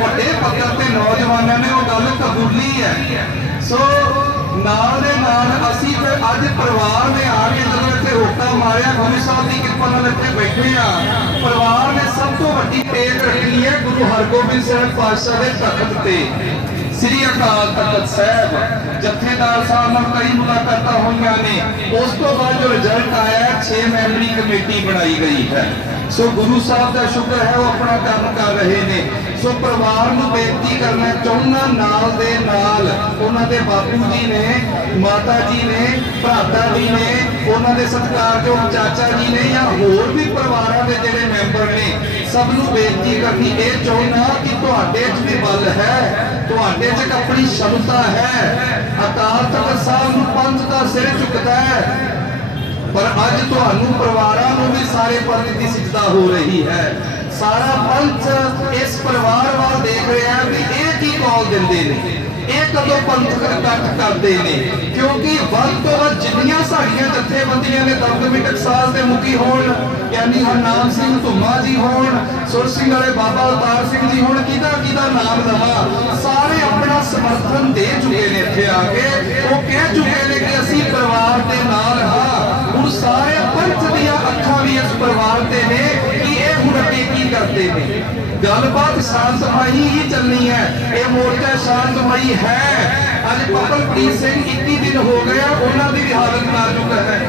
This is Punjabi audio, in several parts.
ਵੱਡੇ ਪੱਧਰ ਤੇ ਨੌਜਵਾਨਾਂ ਨੇ ਉਹ ਗੱਲ ਕਬੂਲੀ ਹੈ। ਸੋ ਨਾਲ ਦੇ ਨਾਲ ਅਸੀਂ ਫਿਰ ਅੱਜ ਪਰਿਵਾਰ ਨੇ ਆ ਕੇ ਜਦੋਂ ਇੱਥੇ ਰੋਕਾ ਮਾਰਿਆ, ਗੁਰੂ ਸਾਹਿਬ ਦੀ ਕਿਰਪਾ ਨਾਲ ਇੱਥੇ ਬੈਠੇ ਆ ਪਰਿਵਾਰ ਨੇ ਸਭ ਤੋਂ ਵੱਡੀ ਟੇਕ ਰੱਖੀ ਹੈ ਗੁਰੂ ਹਰਗੋਬਿੰਦ ਸਾਹਿਬ ਪਾਤਸ਼ਾਹ ਦੇ ਤਖਤ ਤੇ। ਸ੍ਰੀ ਅਕਾਲ ਤਖਤ ਸਾਹਿਬ, ਜਥੇਦਾਰ ਸਾਹਿਬ ਨਾਲ ਕਈ ਮੁਲਾਕਾਤਾਂ ਹੋਈਆਂ ਨੇ। ਉਸ ਤੋਂ ਬਾਅਦ ਜੋ ਰਿਜ਼ਲਟ ਆਇਆ 6 ਮੈਂਬਰੀ ਕਮੇਟੀ ਬਣਾਈ ਗਈ ਹੈ। ਸੋ ਗੁਰੂ ਸਾਹਿਬ ਦਾ ਸ਼ੁਕਰ ਹੈ, ਉਹ ਆਪਣਾ ਕੰਮ ਕਰ ਰਹੇ ਨੇ। ਸੋ ਪਰਿਵਾਰ ਨੂੰ ਬੇਨਤੀ ਕਰਨਾ ਚਾਹੁੰਦਾ ਨਾਲ ਦੇ ਨਾਲ ਉਹਨਾਂ ਦੇ ਬਾਪੂ ਜੀ ਨੇ, ਮਾਤਾ ਜੀ ਨੇ, ਭਰਾਤਾ ਜੀ ਨੇ, ਉਹਨਾਂ ਦੇ ਸਤਿਕਾਰਯੋਗ ਚਾਚਾ ਜੀ ਨੇ ਜਾਂ ਹੋਰ ਵੀ ਪਰਿਵਾਰਾਂ ਦੇ ਜਿਹੜੇ ਮੈਂਬਰ ਨੇ, ਸਭ ਨੂੰ ਬੇਨਤੀ ਕਰਨੀ, ਇਹ ਚਾਹੁੰਦਾ ਕਿ ਤੁਹਾਡੇ 'ਚ ਵੀ ਬਲ ਹੈ, ਤੁਹਾਡੇ 'ਚ ਆਪਣੀ ਸ਼ਮਤਾ ਹੈ। ਅਕਾਲ ਤਖਤ ਸਾਹਿਬ ਨੂੰ ਪੰਥ ਦਾ ਸਿਰ ਝੁਕਦਾ ਹੈ, ਪਰ ਅੱਜ ਤੁਹਾਨੂੰ ਪਰਿਵਾਰਾਂ ਨੂੰ ਵੀ ਸਾਰੇ ਪੰਥ ਦੀ ਸਿਜਦਾ ਹੋ ਰਹੀ ਹੈ। ਸਾਰਾ ਪੰਥ ਇਸ ਪਰਿਵਾਰ ਵੱਲ ਦੇਖ ਰਿਹਾ ਵੀ ਇਹ ਕੀ ਕੌਲ ਦਿੰਦੇ ਨੇ? ਇਹ ਕਦੋਂ ਪੰਥਕ ਇਕੱਠ ਕਰਦੇ ਨੇ? ਕਿਉਂਕਿ ਵੱਧ ਤੋਂ ਵੱਧ ਜਿੰਨੀਆਂ ਸਾਡੀਆਂ ਜਥੇਬੰਦੀਆਂ ਨੇ ਦਮਦਮੀ ਟਕਸਾਲ ਦੇ ਮੁਖੀ ਹੋਣ, ਯਾਨੀ ਹਰਨਾਮ ਸਿੰਘ ਧੁੰਮਾ ਜੀ ਹੋਣ ਸੁਰ ਸਿੰਘ ਵਾਲੇ ਬਾਬਾ ਅਵਤਾਰ ਸਿੰਘ ਜੀ ਹੋਣ, ਕਿਹਦਾ ਕਿਹਦਾ ਨਾਮ ਲਵਾਂ? ਸਾਰੇ ਆਪਣਾ ਸਮਰਥਨ ਦੇ ਚੁੱਕੇ ਨੇ ਇੱਥੇ ਆ ਕੇ। ਉਹ ਕਹਿ ਚੁੱਕੇ ਨੇ ਕਿ ਅਸੀਂ ਪਰਿਵਾਰ ਦੇ ਨਾਲ ਹਾਂ ਹੁਣ ਸਾਰੇ ਪੰਥ ਦੀਆਂ ਅੱਖਾਂ ਵੀ ਇਸ ਪਰਿਵਾਰ ਤੇ ਨੇ ਕਿ ਇਹ ਹੁਣ ਅੱਗੇ ਕੀ ਕਰਦੇ ਨੇ। ਗੱਲਬਾਤ ਸ਼ਾਂਤਮਈ ਹੀ ਚੱਲਣੀ ਹੈ। ਇਹ ਮੋਰਚਾ ਸ਼ਾਂਤਮਈ ਹੈ। ਅੱਜ ਪਵਨਪ੍ਰੀਤ ਸਿੰਘ 21 ਦਿਨ ਹੋ ਗਏ ਉਹਨਾਂ ਦੀ ਵੀ ਹਾਲਤ ਨਾਜ਼ੁਕ ਹੈ।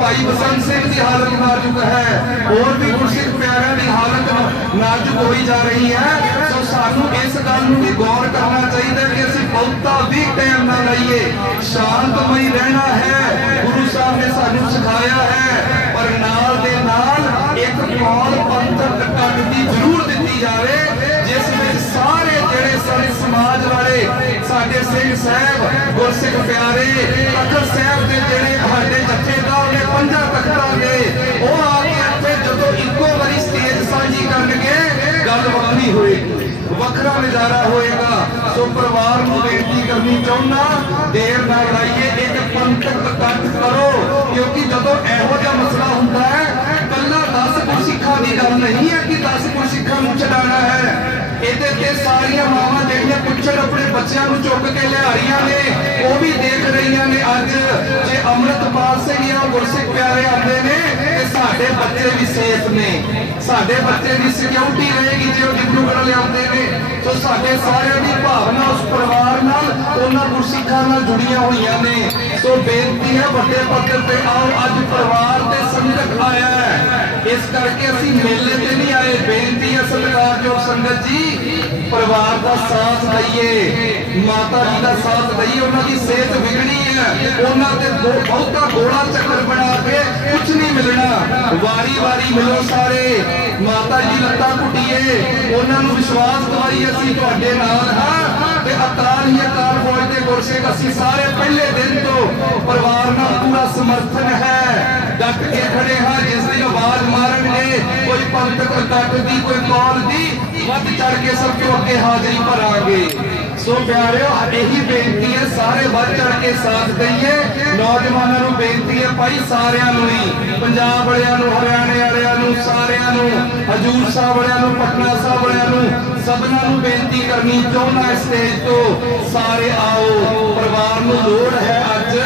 ਭਾਈ ਬਸੰਤ ਸਿੰਘ ਦੀ ਹਾਲਤ ਨਾਜ਼ੁਕ ਹੈ। ਹੋਰ ਵੀ ਗੁਰਸਿੱਖ ਪਿਆਰਿਆਂ ਦੀ ਹਾਲਤ ਨਾਜ਼ੁਕ ਹੋਈ ਜਾ ਰਹੀ ਹੈ। ਸੋ ਸਾਨੂੰ ਇਸ ਗੱਲ ਨੂੰ ਵੀ ਗੌਰ ਕਰਨਾ ਚਾਹੀਦਾ ਕਿ ਅਸੀਂ ਬਹੁਤਾ ਵੀ ਟਾਈਮ ਨਾ ਲਈਏ। ਸ਼ਾਂਤਮਈ ਰਹਿਣਾ ਹੈ। ਗੁਰੂ ਸਾਹਿਬ ਨੇ ਸਾਨੂੰ ਸਿਖਾਇਆ ਹੈ। ਪਰ ਨਾਲ ਦੇ ਨਾਲ ਸਾਡੇ ਸਿੰਘ ਸਾਹਿਬ, ਗੁਰਸਿੱਖ ਪਿਆਰੇ ਤਖਤ ਸਾਹਿਬ ਦੇ ਜਿਹੜੇ ਸਾਡੇ ਜਥੇਦਾਰ ਨੇ ਪੰਜਾਂ ਤਖਤਾਂ ਗਏ ਉਹ ਆ ਕੇ ਇੱਥੇ ਜਦੋਂ ਇੱਕੋ ਵਾਰੀ ਸਟੇਜ ਸਾਂਝੀ ਕਰਨਗੇ ਗੱਲ ਵੱਖਰੀ ਹੋਏਗੀ। ਵੱਖਰਾ ਨਜ਼ਾਰਾ ਹੋਏਗਾ। ਸੋ ਪਰਿਵਾਰ ਨੂੰ ਬੇਨਤੀ ਕਰਨੀ ਚਾਹੁੰਦਾ, ਦੇਰ ਨਾ ਲਾਈਏ ਇੱਕ ਪੰਥਕ ਇਕੱਠ ਕਰੋ, ਕਿਉਂਕਿ ਜਦੋਂ ਇਹੋ ਜਿਹਾ ਮਸਲਾ ਹੁੰਦਾ ਹੈ, ਕੱਲਾ 10 ਗੁਰਸਿੱਖਾਂ ਦੀ ਗੱਲ ਨਹੀਂ ਹੈ ਕਿ 10 ਗੁਰਸਿੱਖਾਂ ਨੂੰ ਚਲਾਣਾ ਹੈ। ਇਹਦੇ ਸਾਰੀਆਂ ਮਾਵਾਂ ਜਿਹੜੀਆਂ ਪੁੱਛਣ ਆਪਣੇ ਬੱਚਿਆਂ ਨੂੰ ਚੁੱਕ ਕੇ ਲਿਆ ਰਹੀਆਂ ਨੇ, ਉਹ ਵੀ ਦੇਖ ਰਹੀਆਂ ਨੇ ਅੱਜ। ਜੇ ਅੰਮ੍ਰਿਤਪਾਲ ਸਿੰਘ ਜਾਂ ਗੁਰਸਿੱਖ ਪਿਆਰੇ ਆਉਂਦੇ ਨੇ, ਤੇ ਸਾਡੇ ਬੱਚੇ ਵੀ ਸੇਫ ਨੇ। ਸਾਡੇ ਬੱਚੇ ਦੀ ਸਿਕਿਉਰਿਟੀ ਰਹੇਗੀ ਜੇ ਉਹ ਡਿਬਰੂਗੜ੍ਹ ਲਿਆਉਂਦੇ ਨੇ। ਸੋ ਸਾਡੇ ਸਾਰਿਆਂ ਦੀ ਭਾਵਨਾ ਉਸ ਉਹਨਾਂ ਗੁਰਸਿੱਖਾਂ ਨਾਲ ਜੁੜੀਆਂ ਹੋਈਆਂ ਨੇ। ਸੋ ਬੇਨਤੀ ਹੈ ਵੱਡੇ ਪੱਧਰ ਤੇ ਆਓ, ਅੱਜ ਪਰਿਵਾਰ ਤੇ ਸੰਗਤ ਆਇਆ ਹੈ। ਇਸ ਕਰਕੇ ਅਸੀਂ ਮੇਲੇ ਤੇ ਨਹੀਂ ਆਏ। ਬੇਨਤੀ ਹੈ ਸਤਿਕਾਰਯੋਗ ਸੰਗਤ ਜੀ, ਪਰਿਵਾਰ ਦਾ ਸਾਥ ਦਈਏ। ਮਾਤਾ ਜੀ ਦਾ ਸਾਥ ਦਈਏ। ਉਹਨਾਂ ਦੀ ਸਿਹਤ ਵਿਗੜੀ ਹੈ। ਉਹਨਾਂ ਤੇ ਬਹੁਤਾ ਗੋਲਾ ਚੱਕਰ ਬਣਾ ਕੇ ਕੁਝ ਨਹੀਂ ਮਿਲਣਾ। ਵਾਰੀ ਵਾਰੀ ਮਿਲੋ ਸਾਰੇ। ਮਾਤਾ ਜੀ ਲੱਤਾਂ ਘੁੱਟੀਏ। ਉਹਨਾਂ ਨੂੰ ਵਿਸ਼ਵਾਸ ਦਵਾਈਏ ਅਸੀਂ ਤੁਹਾਡੇ ਨਾਲ, ਹਾਂ। ਤੇ ਅਕਾਲ ਹੀ ਅਕਾਲ ਫੌਜ ਦੇ ਗੁਰਸਿੱਖ ਅਸੀਂ ਸਾਰੇ ਪਹਿਲੇ ਦਿਨ ਤੋਂ ਪਰਿਵਾਰ ਨਾਲ ਪੂਰਾ ਸਮਰਥਨ ਹੈ। ਡਟ ਕੇ ਖੜੇ ਹਾਂ, ਜਿਸ ਦਿਨ ਆਵਾਜ਼ ਮਾਰਨਗੇ ਕੋਈ ਪੰਥਕ ਇਕੱਠ ਦੀ, ਕੋਈ ਕੌਲ ਦੀ, ਵੱਧ ਚੜ ਕੇ ਸਭ ਤੋਂ ਅੱਗੇ ਹਾਜ਼ਰੀ ਭਰਾਂਗੇ। ਸੋ ਪਿਆਰਿਓ ਇਹੀ ਬੇਨਤੀ ਹੈ, ਸਾਰੇ ਵੱਧ ਚੜ ਕੇ ਸਾਥ ਦਈਏ। ਨੌਜਵਾਨਾਂ ਨੂੰ ਬੇਨਤੀ ਹੈ, ਭਾਈ, ਸਾਰਿਆਂ ਨੂੰ ਹੀ ਪੰਜਾਬ ਵਾਲਿਆਂ ਨੂੰ, ਹਰਿਆਣੇ ਹਜੂਰ ਸਾਹਿਬ ਵਾਲਿਆਂ ਨੂੰ, ਪਟਨਾ ਸਾਹਿਬ ਵਾਲਿਆਂ ਨੂੰ ਸਭਨਾਂ ਨੂੰ ਬੇਨਤੀ ਕਰਨੀ ਚਾਹੁੰਦਾ ਸਟੇਜ ਤੋਂ ਸਾਰੇ ਆਓ। ਪਰਿਵਾਰ ਨੂੰ ਲੋੜ ਹੈ ਅੱਜ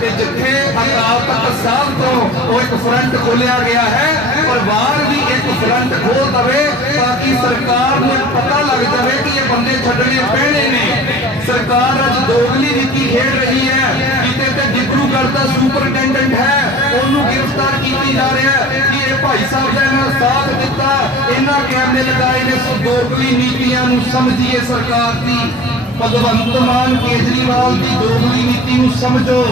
ਕਿ ਜਿੱਥੇ ਅਕਾਲ ਤਖਤ ਸਾਹਿਬ ਤੋਂ ਉਹ ਇੱਕ ਫਰੰਟ ਖੋਲਿਆ ਗਿਆ ਹੈ, ਪਰਿਵਾਰ ਵੀ ਇੱਕ ਫਰੰਟ ਖੋਲ ਦਵੇ ਤਾਂ ਕਿ ਸਰਕਾਰ ਨੂੰ ਪਤਾ ਲੱਗ ਜਾਵੇ ਕਿ ਇਹ ਬੰਦੇ ਛੱਡਣੇ ਪੈਣੇ ਨੇ। ਸਰਕਾਰ ਅੱਜ ਦੋਗਲੀ ਨੀਤੀ ਖੇਡ ਰਹੀ ਹੈ, ਕਿਤੇ ਤੇ ਡਿਬਰੂਗੜ੍ਹ ਦਾ ਸੁਪਰਡੈਂਡੈਂਟ ਹੈ ਗ੍ਰਿਫਤਾਰ ਕੀਤੀ ਜਾ ਰਿਹਾ ਹੈ ਕਿ ਇਹ ਭਾਈ ਸਾਹਿਬ ਦਾ ਇਹਨਾਂ ਸਾਥ ਦਿੱਤਾ। ਇਹਨਾਂ ਕੈਮਰੇ ਲਗਾਏ ਨੇ ਸੋ ਨੀਤੀਆਂ ਨੂੰ ਸਮਝੀਏ ਸਰਕਾਰ ਦੀ। ਭਗਵੰਤ ਮਾਨ ਕੇਜਰੀਵਾਲ ਦੀ ਦੋਗਲੀ ਨੀਤੀ ਨੂੰ ਸਮਝੋ।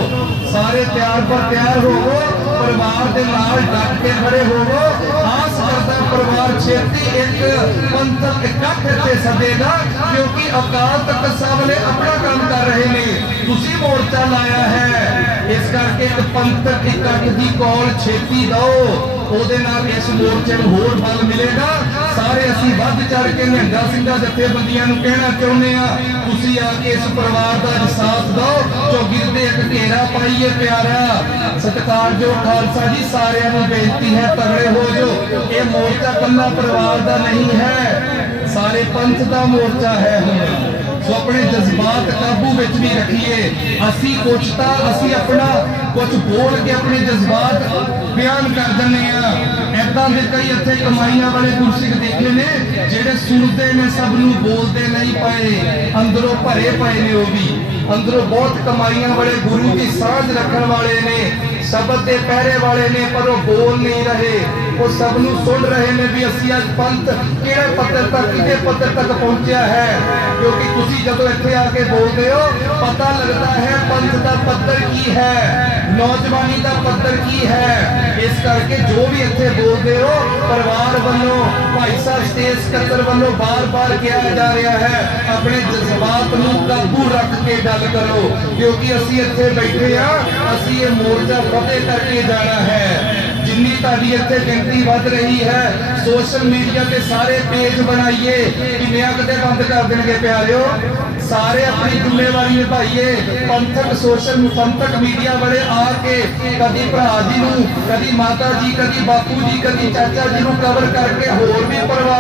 ਸਾਰੇ ਤਿਆਰ ਪਰ ਤਿਆਰ ਹੋਵੋ, ਪਰਿਵਾਰ ਦੇ ਨਾਲ ਡਟ ਕੇ ਖੜੇ ਹੋਵੋ। ਆਸ ਪਰਿਵਾਰ ਛੇਤੀ ਇੱਕ ਪੰਥਕ ਇਕੱਠ ਇੱਥੇ ਸੱਦੇਗਾ, ਕਿਉਂਕਿ ਅਕਾਲ ਤਖਤ ਸਾਹਿਬ ਨੇ ਆਪਣਾ ਕੰਮ ਕਰ ਰਹੇ ਨੇ। ਤੁਸੀਂ ਮੋਰਚਾ ਲਾਇਆ ਹੈ। ਇਸ ਕਰਕੇ ਇੱਕ ਪੰਥਕ ਇਕੱਠ ਦੀ ਕੌਲ ਛੇਤੀ ਦਿਓ ਉਹਦੇ ਨਾਲ ਇਸ ਮੋਰਚੇ ਨੂੰ ਹੋਰ ਬਲ ਮਿਲੇਗਾ। ਸਾਰੇ ਅਸੀਂ ਵੱਧ ਚੜ ਕੇ ਨਿਹੰਗਾ ਸਿੰਘਾਂ ਜਥੇਬੰਦੀਆਂ ਨੂੰ ਕਹਿਣਾ ਚਾਹੁੰਦੇ ਆ ਤੁਸੀਂ ਆ ਕੇ ਇਸ ਪਰਿਵਾਰ ਦਾ ਅੱਜ ਸਾਥ ਦਿਓ। ਚੌਗਿਰ ਤੇ ਇੱਕ ਘੇਰਾ ਪਾਈਏ ਪਿਆਰਾ। ਸਤਿਕਾਰਯੋਗ ਖਾਲਸਾ ਜੀ, ਸਾਰਿਆਂ ਨੂੰ ਬੇਨਤੀ ਹੈ, ਤਗੜੇ ਹੋ ਜਾਓ। ਕੱਲਾ ਪਰਿਵਾਰ ਦਾ ਨਹੀਂ ਹੈ। ਸਾਰੇ ਪੰਥ ਦਾ ਮੋਰਚਾ ਹੈ ਹੁਣ। ਸੋ ਆਪਣੇ ਜਜ਼ਬਾਤ ਕਾਬੂ ਵਿੱਚ ਵੀ ਰੱਖੀਏ। ਅਸੀਂ ਕੁਛ ਤਾਂ, ਅਸੀਂ ਆਪਣਾ ਕੁਝ ਬੋਲ ਕੇ ਆਪਣੇ ਜਜ਼ਬਾਤ ਬਿਆਨ ਕਰ ਦਿੰਦੇ ਆ ਐਦਾਂ ਦੇ ਕਈ ਇੱਥੇ ਕਮਾਈਆਂ ਵਾਲੇ ਗੁਰਸਿੱਖ ਦੇਖੇ ਨੇ, ਜਿਹੜੇ ਸੁਣਦੇ ਨੇ, ਸਭ ਨੂੰ ਬੋਲਦੇ ਨਹੀਂ ਪਏ। ਅੰਦਰੋਂ ਭਰੇ ਪਏ ਨੇ ਉਹ ਵੀ। ਅੰਦਰੋਂ ਬਹੁਤ ਕਮਾਈਆਂ ਵਾਲੇ ਗੁਰੂ ਦੀ ਸਾਂਝ ਰੱਖਣ ਵਾਲੇ ਨੇ। ਸ਼ਬਦ ਦੇ ਪਹਿਰੇ ਵਾਲੇ ਨੇ, ਪਰ ਉਹ ਬੋਲ ਨਹੀਂ ਰਹੇ। ਉਹ ਸਭ ਨੂੰ ਸੁਣ ਰਹੇ ਨੇ ਵੀ ਅਸੀਂ ਅੱਜ ਪੰਥ ਕਿਹੜੇ ਪੱਧਰ ਤੱਕ, ਕਿਹਦੇ ਪੱਧਰ ਤੱਕ ਪਹੁੰਚਿਆ ਹੈ। ਕਿਉਂਕਿ ਤੁਸੀਂ ਜਦੋਂ ਇੱਥੇ ਆ ਕੇ ਬੋਲਦੇ ਹੋ, ਪਤਾ ਲੱਗਦਾ ਹੈ ਪੰਥ ਦਾ ਪੱਧਰ ਕੀ ਹੈ, ਨੌਜਵਾਨੀ ਦਾ ਪੱਧਰ ਕੀ ਹੈ। ਇਸ ਕਰਕੇ ਜੋ ਵੀ ਇੱਥੇ ਬੋਲਦੇ ਹੋ, ਪਰਿਵਾਰ ਵੱਲੋਂ, ਭਾਈ ਸਾਹਿਬ ਸਟੇਜ ਸਕੱਤਰ ਵੱਲੋਂ ਬਾਰ-ਬਾਰ ਕਿਹਾ ਜਾ ਰਿਹਾ ਹੈ, ਆਪਣੇ ਜਜ਼ਬਾਤ ਨੂੰ ਕਾਬੂ ਰੱਖ ਕੇ ਗੱਲ ਕਰੋ। ਕਿਉਂਕਿ ਅਸੀਂ ਇੱਥੇ ਬੈਠੇ ਆ ਅਸੀਂ ਇਹ ਮੋਰਚਾ ਫਤਿਹ ਕਰਕੇ ਜਾਣਾ ਹੈ। ਜਿੰਨੀ ਤੁਹਾਡੀ ਇੱਥੇ ਗਿਣਤੀ ਵੱਧ ਰਹੀ ਹੈ ਸੋਸ਼ਲ ਮੀਡੀਆ ਤੇ ਸਾਰੇ ਪੇਜ ਬਣਾਈਏ ਕਿੰਨਿਆਂ ਕਿਤੇ ਬੰਦ ਕਰ ਦੇਣਗੇ ਪਿਆਰਿਓ? ਸਾਰੇ ਆਪਣੀ ਜ਼ਿੰਮੇਵਾਰੀ ਨਿਭਾਈਏ, ਪੰਥਕ ਸੋਸ਼ਲ ਪੰਥਕ ਮੀਡੀਆ ਵਾਲੇ ਆ ਕੇ ਕਦੀ ਭਰਾ ਜੀ ਨੂੰ, ਕਦੀ ਮਾਤਾ ਜੀ, ਕਦੀ ਬਾਪੂ ਜੀ, ਕਦੀ ਚਾਚਾ ਜੀ ਨੂੰ ਕਵਰ ਕਰਕੇ ਹੋਰ ਵੀ ਪਰਿਵਾਰਾਂ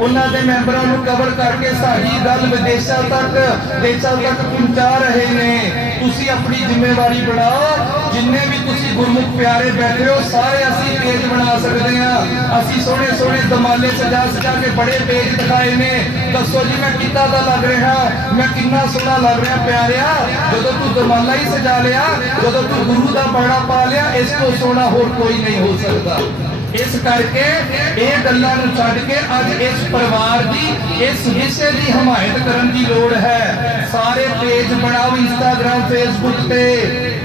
ਉਹਨਾਂ ਦੇ ਮੈਂਬਰਾਂ ਨੂੰ ਕਵਰ ਕਰਕੇ ਸਾਡੀ ਗੱਲ ਵਿਦੇਸ਼ਾਂ ਤੱਕ, ਦੇਸ਼ਾਂ ਤੱਕ ਪਹੁੰਚਾ ਰਹੇ ਨੇ। ਤੁਸੀਂ ਆਪਣੀ ਜ਼ਿੰਮੇਵਾਰੀ ਬਣਾਓ। ਜਿੰਨੇ ਵੀ ਤੁਸੀਂ ਗੁਰਮੁਖ ਪਿਆਰੇ ਬੈਠੇ ਹੋ, ਸਾਰੇ ਅਸੀਂ ਪੇਜ ਬਣਾ ਸਕਦੇ ਹਾਂ। ਅਸੀਂ ਸੋਹਣੇ ਸੋਹਣੇ ਦਮਾਲੇ ਸਜਾ ਸਜਾ ਕੇ ਬੜੇ ਪੇਜ ਦਿਖਾਏ ਨੇ। ਦੱਸੋ ਜੀ, ਮੈਂ ਕਿੱਦਾਂ ਦਾ ਲੱਗ ਰਿਹਾ? ਮੈਂ ਕਿੰਨਾ ਸੋਹਣਾ ਲੱਗ ਰਿਹਾ, ਪਿਆਰਿਆ? ਜਦੋਂ ਤੂੰ ਦਮਾਲਾ ਹੀ ਸਜਾ ਲਿਆ, ਜਦੋਂ ਤੂੰ ਗੁਰੂ ਦਾ ਬਾਣਾ ਪਾ ਲਿਆ, ਇਸ ਤੋਂ ਸੋਹਣਾ ਹੋਰ ਕੋਈ ਨਹੀਂ ਹੋ ਸਕਦਾ। ਇਸ ਕਰਕੇ ਇਹ ਗੱਲਾਂ ਨੂੰ ਛੱਡ ਕੇ ਅੱਜ ਇਸ ਪਰਿਵਾਰ ਦੀ, ਇਸ ਹਿੱਸੇ ਦੀ ਹਮਾਇਤ ਕਰਨ ਦੀ ਲੋੜ ਹੈ। ਸਾਰੇ ਪੇਜ ਬਣਾਓ ਇੰਸਟਾਗ੍ਰam ਫੇਸਬੁੱਕ ਤੇ।